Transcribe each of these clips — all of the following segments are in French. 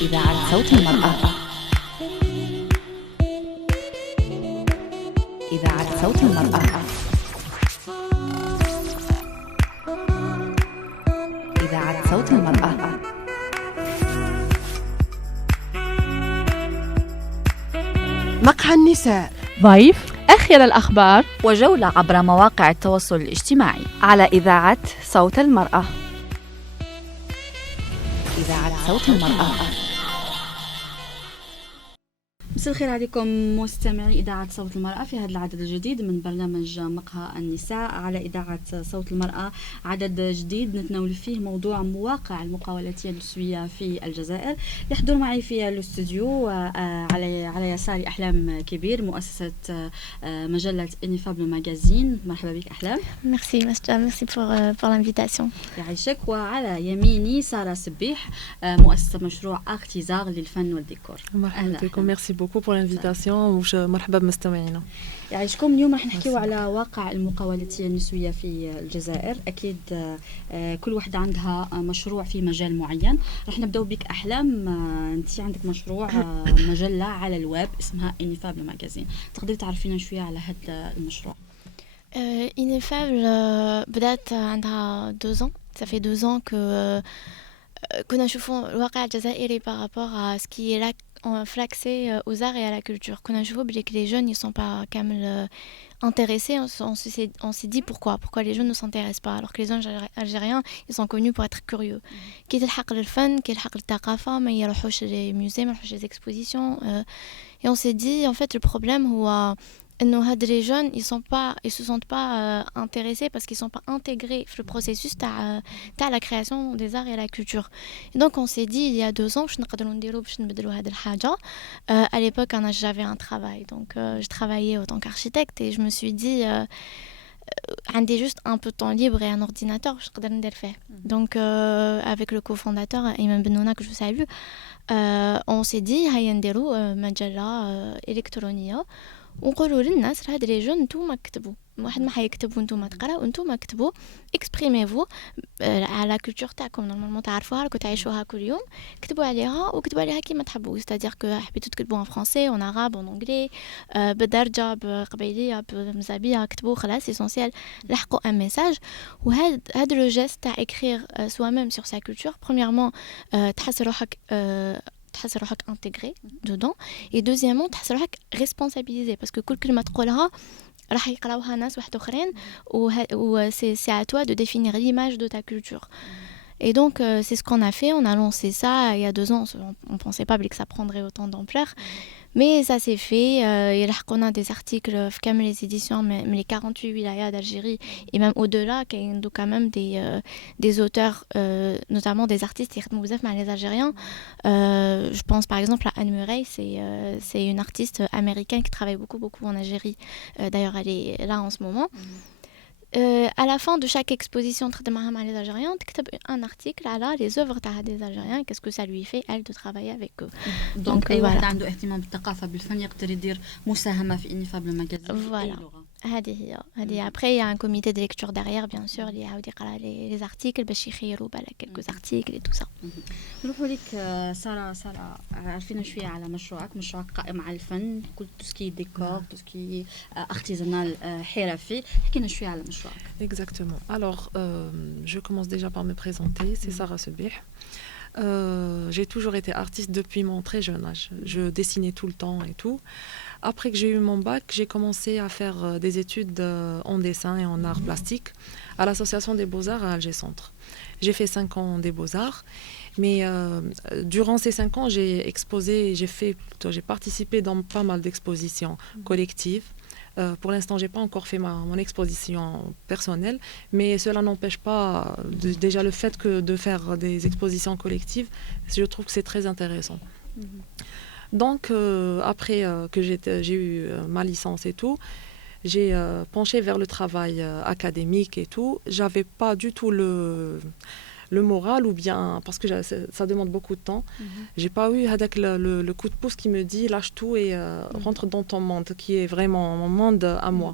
إذاعة صوت المرأة. إذاعة صوت المرأة. إذاعة صوت المرأة. مقهى النساء، ضيف، آخر الأخبار، وجولة عبر مواقع التواصل الاجتماعي على إذاعة صوت المرأة. إذاعة صوت المرأة. مساء الخير عليكم مستمعي إذاعة صوت المرأة في هذا العدد الجديد من برنامج مقهى النساء على إذاعة صوت المرأة. عدد جديد نتناول فيه موضوع مواقع المقاولاتية النسوية في الجزائر. يحضر معي في الاستوديو على يساري أحلام كبير، مؤسسة مجلة إنيفابل ماجازين. مرحبا بك أحلام. Merci pour l'invitation. يعيشك. وعلى يميني سارة سبيح، مؤسسة مشروع أرتيزار للفن والديكور. مرحبا بكم. Merci beaucoup pour l'invitation. ومرحبا بمستمعينا. يعيشكم. اليوم راح نحكيو على واقع المقاولاتية النسوية في الجزائر. أكيد كل واحدة عندها مشروع في مجال معين. راح نبدأ بك أحلام. أنت عندك مشروع مجلة على الويب اسمها إنيفابل ماجازين. تقدري تعرفينا شوية على هذا المشروع؟ Ineffable بدأت عندها 2 ans. Ça fait 2 ans que كنا نشوفوا الواقع الجزائري par rapport à ce qui est là flaxé aux arts et à la culture. كنا نشوفوا que les jeunes ils sont pas كامل intéressés. On s'est dit pourquoi les jeunes ne s'intéressent pas alors que les jeunes algériens ils sont connus pour être curieux. كي تلحق للفن كي تلحق للثقافة ما يروحوش les musées ما يروحوش les expositions. Et on s'est dit en fait le problème هو إنه هاد les jeunes ils se sentent pas intéressés parce qu'ils sont pas intégrés في le processus تاع la création des arts et la culture. Et donc on s'est dit il y a 2 ans واش نقدروا نديروا باش نبدلوا هاد الحاجة. À l'époque j'avais un travail donc je travaillais en tant qu'architecte et je me suis dit عندي juste un peu de temps libre et un ordinateur باش نقدر ندير فيه. Donc avec le cofondateur Iman Benouna que je salue, on s'est dit هيا نديروا مجلة إلكترونية ونقولوا للناس هاد لي جون نتوما كتبوا، واحد ما حيكتبوا نتوما تقراو ونتوما كتبوا اكسبريميفو على كولتور تاعكم نورمالمون تعرفوها راكم تعيشوها كل يوم، كتبوا عليها وكتبوا عليها كيما تحبوا. ستادير كو حبيتوا تكتبوا ان فرونسي اون عرب اون انجلي بالدرجه بقبيليه بمزابيه كتبوا خلاص اسونسيال لحقوا ان ميساج. وهاد لو جيست تاع écrire soi-même sur sa culture premièrement تحس روحك intégré dedans et deuxièmement تحس روحك responsabilisé parce que كل كلمة تقولها راح يقراوها ناس واحد اخرين و c'est à toi de définir l'image de ta culture. Et donc c'est ce qu'on a fait, on a lancé ça il y a 2 ans, on pensait pas que ça prendrait autant d'ampleur. Mais ça s'est fait, on a des articles comme les éditions, mais les 48 wilayas d'Algérie et même au-delà, il y a quand même des auteurs, notamment des artistes qui sont les Algériens. Je pense par exemple à Anne Murray, c'est une artiste américaine qui travaille beaucoup en Algérie. D'ailleurs, elle est là en ce moment. À la fin de chaque exposition تخدمها les Algériens تكتب un article على les œuvres تاع des Algériens, qu'est-ce que ça lui fait elle de travailler avec eux. Donc أي واحد عنده اهتمام بالثقافة بالفن يقدر يدير مساهمة في إنيفابل ماجازين. Voilà. هذه après il y a un comité de lecture derrière bien sûr اللي يعاود يقرا les articles باش يخيروا بالك quelques articles et tout ça. نروحوا لك سارة عرفينا شوية على مشروعك قائم على الفن، كل توسكي ديكور توسكي ارتيزانال حرفي. حكينا شوية على مشروعك. Exactement. Alors je commence déjà par me présenter, c'est Sarah Sebih. J'ai toujours été artiste depuis mon très jeune âge. Je dessinais tout le temps et tout. Après que j'ai eu mon bac, j'ai commencé à faire des études en dessin et en art plastique à l'association des Beaux-Arts à Alger Centre. J'ai fait 5 ans des Beaux-Arts, mais durant ces 5 ans, j'ai participé dans pas mal d'expositions collectives. Pour l'instant, j'ai pas encore fait mon exposition personnelle, mais cela n'empêche pas déjà le fait que de faire des expositions collectives, je trouve que c'est très intéressant. Donc après que j'ai eu ma licence et tout, j'ai penché vers le travail académique et tout. J'avais pas du tout le moral ou bien parce que ça demande beaucoup de temps. J'ai pas eu le coup de pouce qui me dit lâche tout et rentre dans ton monde qui est vraiment mon monde à moi.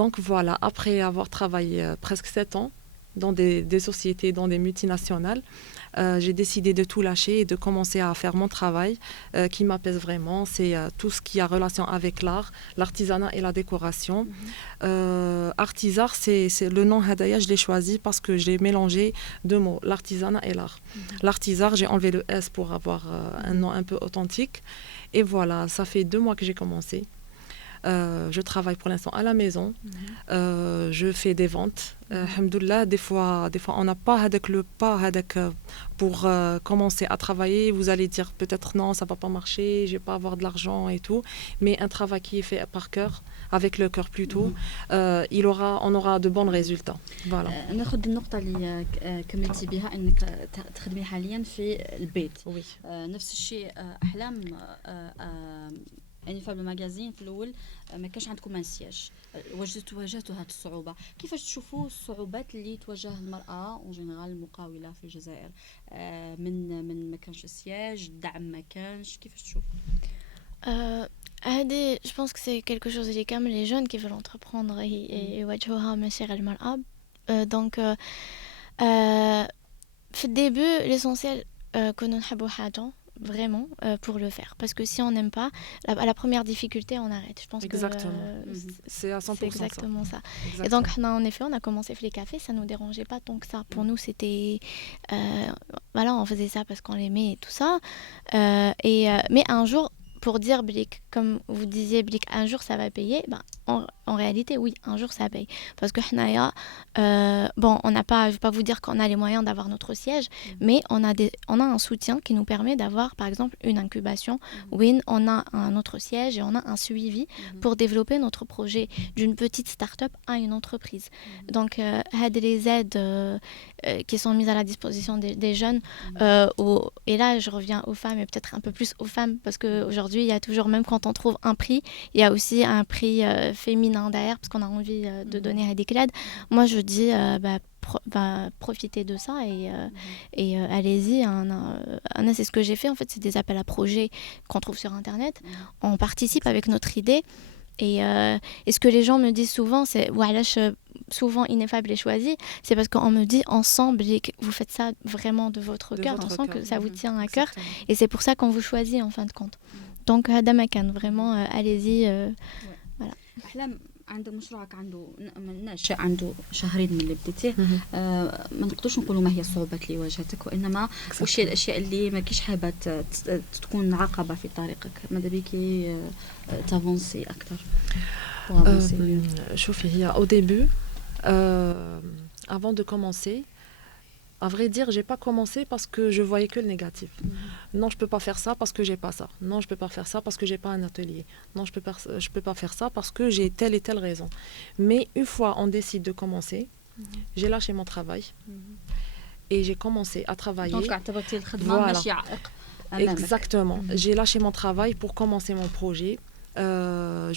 Donc voilà, après avoir travaillé presque 7 ans dans des sociétés, dans des multinationales. J'ai décidé de tout lâcher et de commencer à faire mon travail qui m'apaise vraiment. C'est tout ce qui a relation avec l'art, l'artisanat et la décoration. Artisart, c'est le nom Hadaya, je l'ai choisi parce que j'ai mélangé deux mots, l'artisanat et l'art. L'artisart, j'ai enlevé le S pour avoir un nom un peu authentique. Et voilà, ça fait 2 mois que j'ai commencé. Je travaille pour l'instant à la maison. Je fais des ventes. Alhamdoulilah, des fois, on n'a pas le pas pour commencer à travailler. Vous allez dire peut-être non, ça ne va pas marcher, je ne vais pas avoir de l'argent et tout. Mais un travail qui est fait par cœur, avec le cœur plutôt, on aura de bons résultats. Voilà. ناخذ النقطة اللي كملتي بها أنك تخدمي حاليا في البيت. Oui. نفس الشيء أحلام يعني في الماجازين في الأول ما كانش عندكم انسياج واجهتوا هذه الصعوبة كيفاش تشوفوا الصعوبات اللي تواجه المرأة اون جينيرال المقاولة في الجزائر من ما كانش سياج الدعم ما كانش كيفاش تشوفوا je pense que c'est quelque chose اللي كامل les jeunes qui veulent entreprendre يواجهوها مشاغل المرأة donc في الديبut l'essentiel كنا نحبوا حاجة vraiment pour le faire parce que si on n'aime pas à la première difficulté on arrête je pense exactement. C'est à 100% c'est exactement ça. Exactement. Et donc en effet on a commencé les cafés, ça nous dérangeait pas tant que ça pour nous c'était voilà on faisait ça parce qu'on l'aimait et tout ça mais un jour pour dire Blik, comme vous disiez Blik, un jour ça va payer, ben, en réalité oui, un jour ça paye. Parce que bon, on n'a pas, je ne vais pas vous dire qu'on a les moyens d'avoir notre siège, mais on a un soutien qui nous permet d'avoir par exemple une incubation, où on a un autre siège et on a un suivi pour développer notre projet d'une petite start-up à une entreprise. Donc, les aides qui sont mises à la disposition des jeunes, et là je reviens aux femmes et peut-être un peu plus aux femmes, parce qu'aujourd'hui il y a toujours, même quand on trouve un prix, il y a aussi un prix féminin derrière, parce qu'on a envie de donner à des clés. Moi je dis, profitez de ça et allez-y. C'est ce que j'ai fait en fait, c'est des appels à projets qu'on trouve sur internet. On participe avec notre idée. Et ce que les gens me disent souvent, c'est souvent Ineffable est choisi, c'est parce qu'on me dit ensemble, vous faites ça vraiment de votre cœur, on sent que ça vous tient à cœur, et c'est pour ça qu'on vous choisit en fin de compte. Donc Hadamakan, vraiment allez-y. Voilà. عند مشروعك عنده ناشئ عنده شهرين من اللي بديتيه ما نقدرش نقولوا ما هي الصعوبات اللي واجهتك وانما وش هي الاشياء اللي ما كيش حابه تكون عقبه في طريقك ماذا بيكي تافونسي اكثر شوفي هي au début avant de commencer. À vrai dire, j'ai pas commencé parce que je voyais que le négatif. Non, je peux pas faire ça parce que j'ai pas ça. Non, je peux pas faire ça parce que j'ai pas un atelier. Non, je peux pas faire ça parce que j'ai telle et telle raison. Mais une fois on décide de commencer, j'ai lâché mon travail et j'ai commencé à travailler. Donc, voilà. Exactement. J'ai lâché mon travail pour commencer mon projet.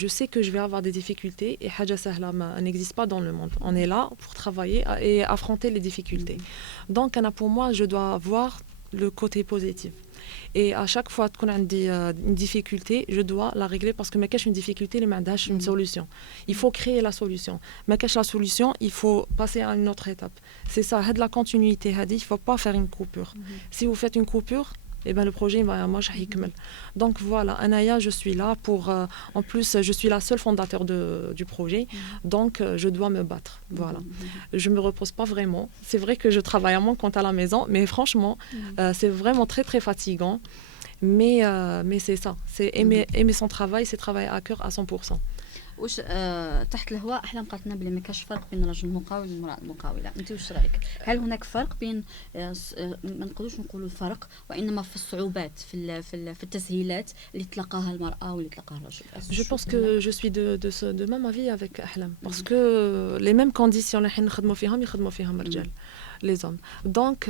Je sais que je vais avoir des difficultés et Haja Sahla n'existe pas dans le monde. On est là pour travailler et affronter les difficultés. Donc, pour moi, je dois voir le côté positif. Et à chaque fois qu'on a une difficulté, je dois la régler parce que ma cache une difficulté, il m'a une solution. Il faut créer la solution. Ma cache la solution, il faut passer à une autre étape. C'est ça, de la continuité. Il ne faut pas faire une coupure. Si vous faites une coupure, eh ben, le projet va يكمل. Donc voilà, Anaya, je suis là pour... en plus, je suis la seule fondateur du projet, donc je dois me battre. Voilà. Je ne me repose pas vraiment. C'est vrai que je travaille à mon compte à la maison, mais franchement, c'est vraiment très très fatigant. Mais c'est ça. C'est aimer son travail, c'est travailler à cœur à 100%. وش تحت الهواء احلام قالت لنا بلي ما كاش فرق بين الرجل المقاول والمراه المقاوله انت وش رايك هل هناك فرق بين ما نقدرش نقولوا الفرق وانما في الصعوبات في التسهيلات اللي تلقاها المراه واللي تلقاها الرجل Je pense que je suis de même avis avec Ahlam parce que les mêmes conditions اللي حين نخدموا فيهم يخدموا فيهم الرجال les hommes. Donc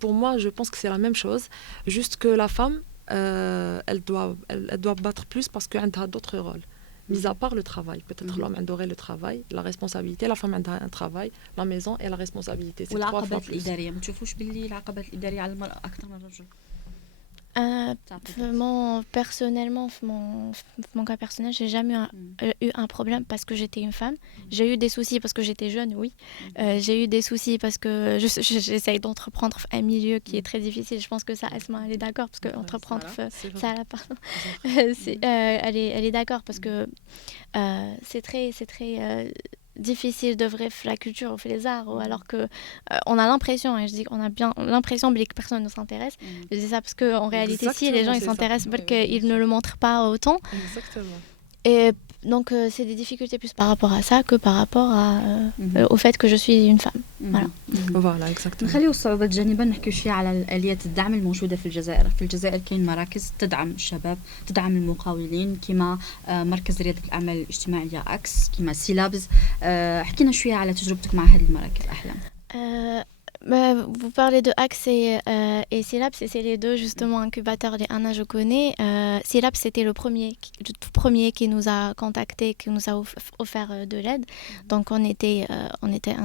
pour moi je pense que c'est la même chose, juste que la femme elle doit battre plus parce qu'elle a d'autres rôles. Mis à part le travail, peut-être l'homme adorait le travail, la responsabilité, la femme a un travail, la maison et la responsabilité. C'est 3 fois plus. والعقبات الإدارية ما تشوفوش باللي العقبات الإدارية على المرأة أكثر من الرجل؟ Personnellement, mon cas personnel, j'ai jamais eu un problème parce que j'étais une femme. J'ai eu des soucis parce que j'étais jeune, oui. J'ai eu des soucis parce que j'essaye d'entreprendre un milieu qui est très difficile. Je pense que ça, Asma, elle est d'accord parce que entreprendre, ça, elle est d'accord parce que c'est très difficile de vrai la culture ou les arts ou alors que on a l'impression et je dis qu'on a bien l'impression que personne ne s'intéresse. Je dis ça parce que en réalité si les gens ils s'intéressent parce qu'ils ne le montrent pas autant. Exactement. Et donc c'est des difficultés plus par rapport à ça que par rapport au fait que je suis une femme. Voilà exactement. نخليو الصعوبات جانبا نحكي شويه على آليات الدعم الموجوده في الجزائر. في الجزائر كاين مراكز تدعم الشباب، تدعم المقاولين كما مركز رياده الاعمال الاجتماعيه اكس كما سيلابز. حكينا شويه على تجربتك مع هذه المراكز احلام. Vous parlez de Axe et Syllabs, c'est les deux justement incubateurs. Les Anna, je connais. Syllabs, c'était le tout premier qui nous a contacté, qui nous a offert de l'aide. Donc on était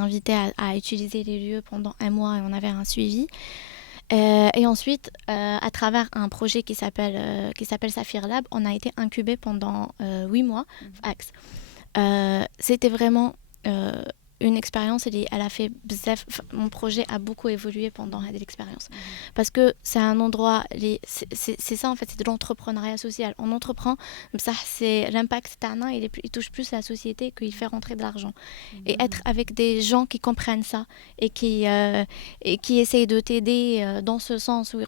invités à utiliser les lieux pendant un mois et on avait un suivi. Et ensuite, à travers un projet qui s'appelle Saphir Lab, on a été incubé pendant 8 mois. Axe. C'était vraiment une expérience, elle a fait bzaf. Mon projet a beaucoup évolué pendant l'expérience parce que c'est un endroit, c'est ça en fait, c'est de l'entrepreneuriat social. On entreprend, ça c'est l'impact tana, il touche plus la société qu'il fait rentrer de l'argent. Et être avec des gens qui comprennent ça et qui essayent de t'aider dans ce sens où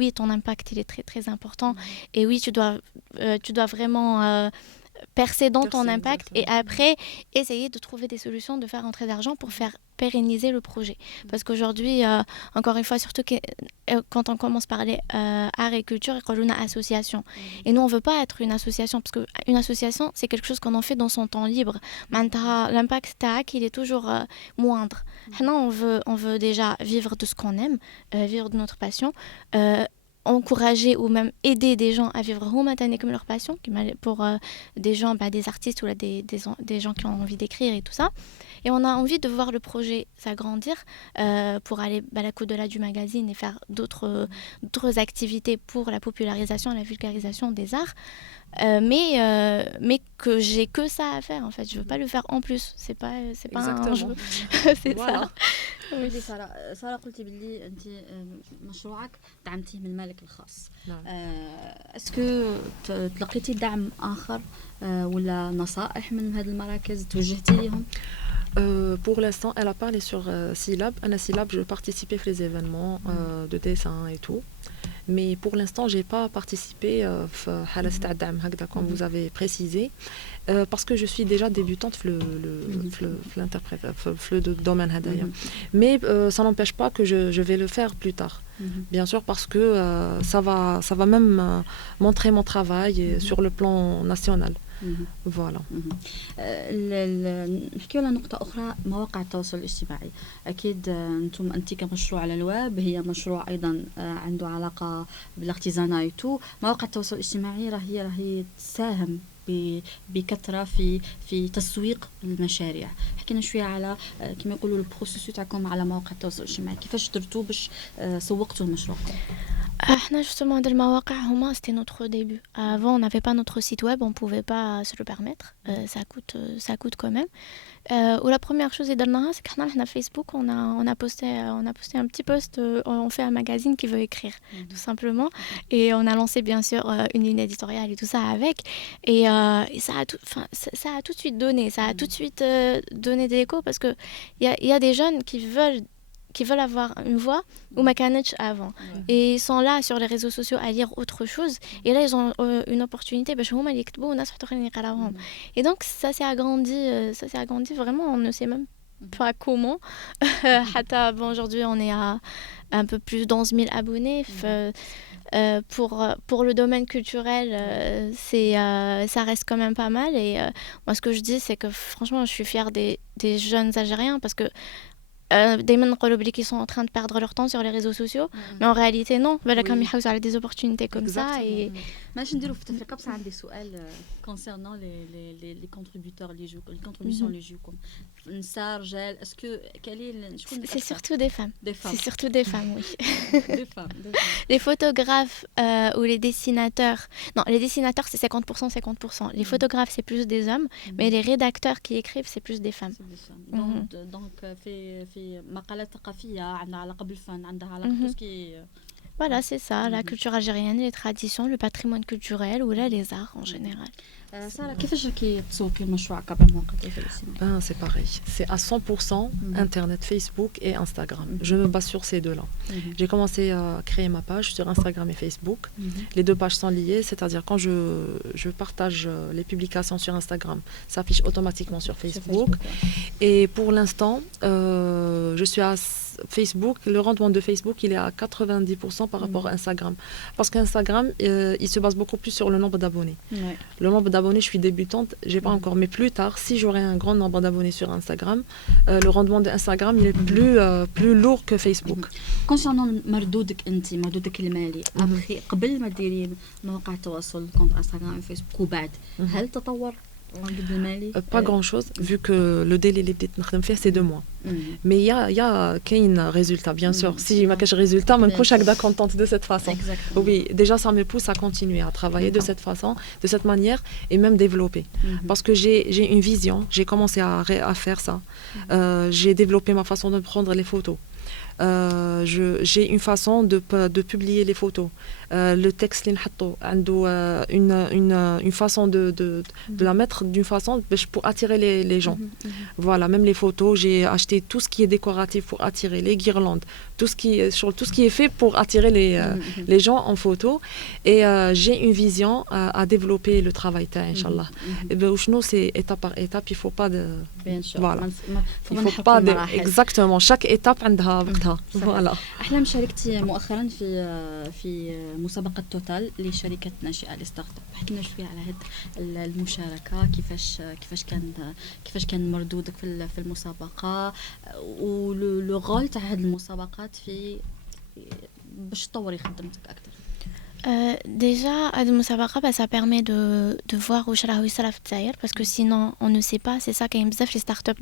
oui, ton impact il est très très important et oui, tu dois vraiment percer dans ton impact et après essayer de trouver des solutions de faire rentrer d'argent pour faire pérenniser le projet. Parce qu'aujourd'hui, encore une fois, surtout quand on commence par les art et culture, il y a une association. Et nous, on ne veut pas être une association parce qu'une association, c'est quelque chose qu'on en fait dans son temps libre. L'impact TAC, il est toujours moindre. Maintenant, on veut déjà vivre de ce qu'on aime, vivre de notre passion, encourager ou même aider des gens à vivre comme leur passion, pour des gens, des artistes ou là, des gens qui ont envie d'écrire et tout ça. Et on a envie de voir le projet s'agrandir pour aller au-delà du magazine et faire d'autres activités pour la popularisation et la vulgarisation des arts. Mais que j'ai que ça à faire en fait, je veux pas le faire en plus, c'est pas un jeu. C'est voilà. ça. قولي سارة قلتي باللي انت مشروعك دعمتيه من المالك الخاص. نعم. اسكو تلقيتي دعم اخر ولا نصائح من هذه المراكز توجهتي ليهم؟ Pour l'instant, elle a parlé sur Syllab. Syllab, je participais aux événements de dessin et tout. Mais pour l'instant, je n'ai pas participé comme vous avez précisé, parce que je suis déjà débutante dans le domaine. Mais ça n'empêche pas que je vais le faire plus tard. Bien sûr, parce que ça va même montrer mon travail sur le plan national. Voilà. نحكي على نقطة أخرى، مواقع التواصل الاجتماعي. أكيد أنت كمشروع على الويب، هي مشروع أيضا عنده علاقة بالارتيزانايتو. مواقع التواصل الاجتماعي راهي تساهم بكثرة في تسويق المشاريع. حكينا شوية على كما يقولوا البروسيس تاعكم على مواقع التواصل الاجتماعي، كيفاش درتوا باش سوقتوا مشروعكم؟ Justement, dès le Maroc, c'était notre début. Avant, on n'avait pas notre site web, on ne pouvait pas se le permettre. Ça coûte quand même. Ou la première chose, c'est qu'on a Facebook, on a posté un petit post, on fait un magazine qui veut écrire, tout simplement. Et on a lancé, bien sûr, une ligne éditoriale et tout ça avec. Et ça a tout de suite donné. Ça a tout de suite donné des échos parce qu'il y a des jeunes qui veulent avoir une voix ou Makanech avant. Et ils sont là sur les réseaux sociaux à lire autre chose. Et là, ils ont une opportunité. Et donc, ça s'est agrandi vraiment. On ne sait même pas comment. Aujourd'hui, on est à un peu plus de 11 000 abonnés. Pour le domaine culturel, ça reste quand même pas mal. Et moi, ce que je dis, c'est que franchement, je suis fière des jeunes Algériens parce que دايما نقولوا بلي qu'ils sont en train de perdre leur temps sur les réseaux sociaux mais en réalité non بالك راهم يحوسوا على des opportunités comme ça et ماشي نديرو في التفرقه بصح عندي سؤال concernant les contributeurs اللي يجوكم les contributions اللي يجوكم نساء رجال اسكو كاين شكون c'est surtout des femmes des femmes c'est surtout des femmes oui des femmes les photographes ou les dessinateurs non les dessinateurs c'est 50% 50% les photographes c'est plus des hommes mais les rédacteurs qui écrivent c'est plus des femmes دونك في مقالات ثقافيه عندها علاقه بالفن عندها علاقه بتوسكي voilà c'est ça la culture algérienne les traditions le patrimoine culturel ou là les arts en général سارة كيفاش راكي تسوقي المشروع قبل مواقع Ben, c'est pareil. C'est à 100% Internet, Facebook et Instagram. Je me base sur ces deux-là. J'ai commencé à créer ma page sur Instagram et Facebook. Les deux pages sont liées, c'est-à-dire quand je partage les publications sur Instagram, ça affiche automatiquement sur Facebook. Et pour l'instant, je suis à Facebook. Le rendement de Facebook, il est à 90% par rapport à Instagram. Parce qu'Instagram, il se base beaucoup plus sur le nombre d'abonnés. Le nombre d'abonnés, je suis débutante, j'ai pas encore. Mais plus tard, si j'aurai un grand nombre d'abonnés sur Instagram, le rendement d'Instagram, il est plus lourd que Facebook. concernant مردودك المالي أبخي قبل ما ديري مواقع التواصل كونت انستغرام فيسبوك وبعد هل تطور المردود المالي Pas grand-chose, vu que le délai اللي بديت نخدم فيه c'est 2 mois. Mais il y a كاين résultat, bien sûr. Si ما كاش résultat, ما نكونش هكذا contente de cette façon. Oui, déjà ça me pousse à continuer à travailler de cette façon, de cette manière, et même développer. Parce que j'ai une vision, j'ai commencé à faire ça. J'ai développé ma façon de prendre les photos. J'ai une façon de publier les photos. Le texte une façon de la mettre d'une façon pour attirer les gens. Voilà, même les photos, j'ai acheté tout ce qui est décoratif pour attirer les guirlandes, tout ce qui est fait pour attirer les gens en photo. Et j'ai une vision à développer le travail, Inch'Allah. Et bien, c'est étape par étape, il ne faut pas de... Bien sûr. Voilà. Il faut pas de... Exactement, chaque étape عندها وقتها. Voilà. أحلام شاركتي مؤخرا في مسابقة توتال لشركات ناشئة لستارت اب حكي لنا شوية على هاد المشاركة كيفاش كان مردودك في المسابقة ولو رول تاع هاد المسابقات في باش تطوري خدمتك أكثر Déjà, Ad Moussabaka, ça permet de voir où est parce que sinon, on ne sait pas. C'est ça qu'il y a les startups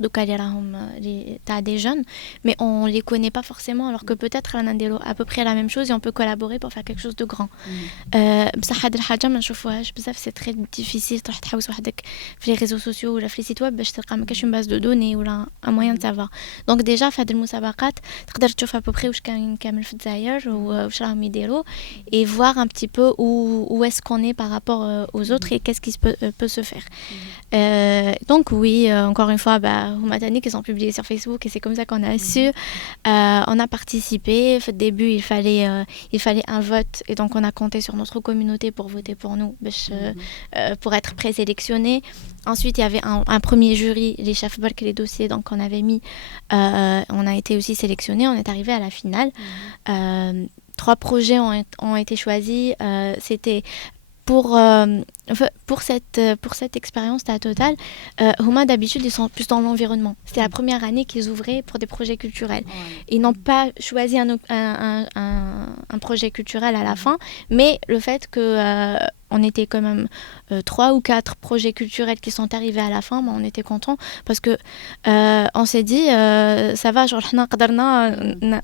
t'as des jeunes, mais on ne les connaît pas forcément, alors que peut-être on a à peu près la même chose et on peut collaborer pour faire quelque chose de grand. C'est très difficile sur les réseaux sociaux ou les sites web, une base de données ou un moyen de savoir. Donc déjà, Ad Moussabaka, tu peux voir à peu près où et voir un petit peu où est-ce qu'on est par rapport aux autres et qu'est-ce qui peut se faire. Donc oui, encore une fois, Humatani qui sont publiés sur Facebook et c'est comme ça qu'on a su. On a participé. Au début, il fallait un vote et donc on a compté sur notre communauté pour voter pour nous, pour être présélectionné. Ensuite, il y avait un premier jury, les chefs Bark, les dossiers, donc on avait mis, on a été aussi sélectionné. On est arrivé à la finale. 3 projets ont été choisis. C'était pour cette expérience à Total. Huma d'habitude ils sont plus dans l'environnement. C'était la première année qu'ils ouvraient pour des projets culturels. Ils n'ont pas choisi un projet culturel à la fin, mais le fait que on était quand même 3 ou 4 projets culturels qui sont arrivés à la fin, on était contents parce que on s'est dit ça va, genre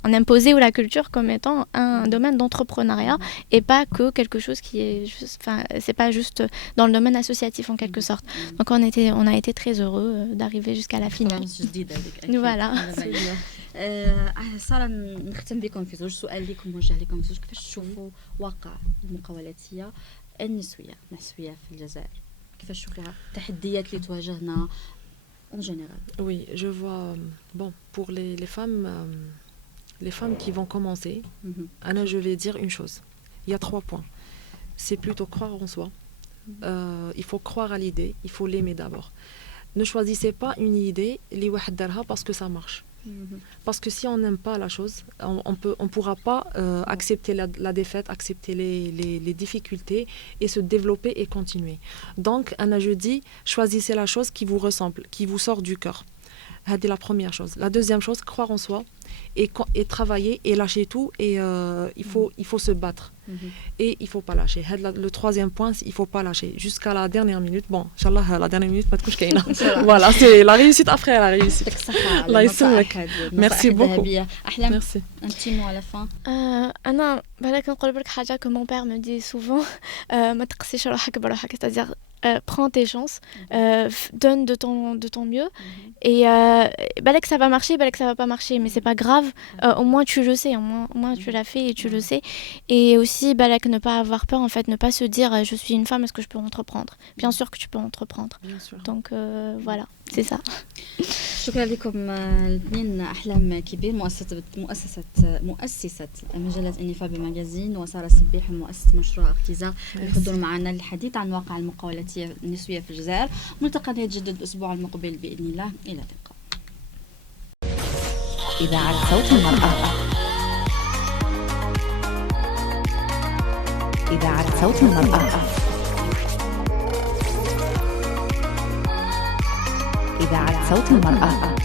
on imposait la culture comme étant un domaine d'entrepreneuriat et pas que quelque chose qui est juste, c'est pas juste dans le domaine associatif en quelque sorte. Donc on a été très heureux d'arriver jusqu'à la finale. Voilà. سارة نختم بكم في زوج سؤال لكم موجه لكم في زوج كيفاش تشوفوا واقع المقاولاتية النسوية في الجزائر كيفاش تشوفوها التحديات اللي تواجهنا en général. Oui, je vois pour les femmes qui vont commencer, Anna, je vais dire une chose. Il y a 3 points. C'est plutôt croire en soi. Il faut croire à l'idée, il faut l'aimer d'abord. Ne choisissez pas une idée li wahed darha parce que ça marche. Parce que si on n'aime pas la chose, on pourra pas accepter la défaite, accepter les difficultés et se développer et continuer. Donc, Anna, je dis, choisissez la chose qui vous ressemble, qui vous sort du cœur. C'est la première chose. La deuxième chose, croire en soi et travailler et lâcher tout. Et il faut se battre. Et il ne faut pas lâcher. Le troisième point, il ne faut pas lâcher. Jusqu'à la dernière minute. Bon, Inch'Allah, la dernière minute, pas de couche kaina. Voilà, c'est la réussite après la réussite. Allah يسلمك. Merci beaucoup. Merci. Un petit mot à la fin. أنا بالك نقول لك حاجة que mon père me dit souvent ما تقسيش روحك بروحك, c'est-à-dire prends tes chances, donne de ton mieux et balek ça va marcher, balek ça va pas marcher, mais c'est pas grave, au moins tu le sais, au moins tu l'as fait et tu le sais. Et aussi balek ne pas avoir peur, en fait, ne pas se dire je suis une femme, est-ce que je peux entreprendre? Bien sûr que tu peux entreprendre. Bien sûr. Donc voilà, c'est ça. شكرا لكم الاثنين. أحلام كبير، مؤسسة مجلة النفاق بمجازين، وسارة السبيح مؤسسة مشروع اختزاق الحضور معنا للحديث عن واقع المقاولاتية النسوية في الجزائر. ملتقى يتجدد الأسبوع المقبل بإذن الله. إلى اللقاء. إذاعة صوت المرأة. إذاعة صوت المرأة. إذاعة صوت المرأة.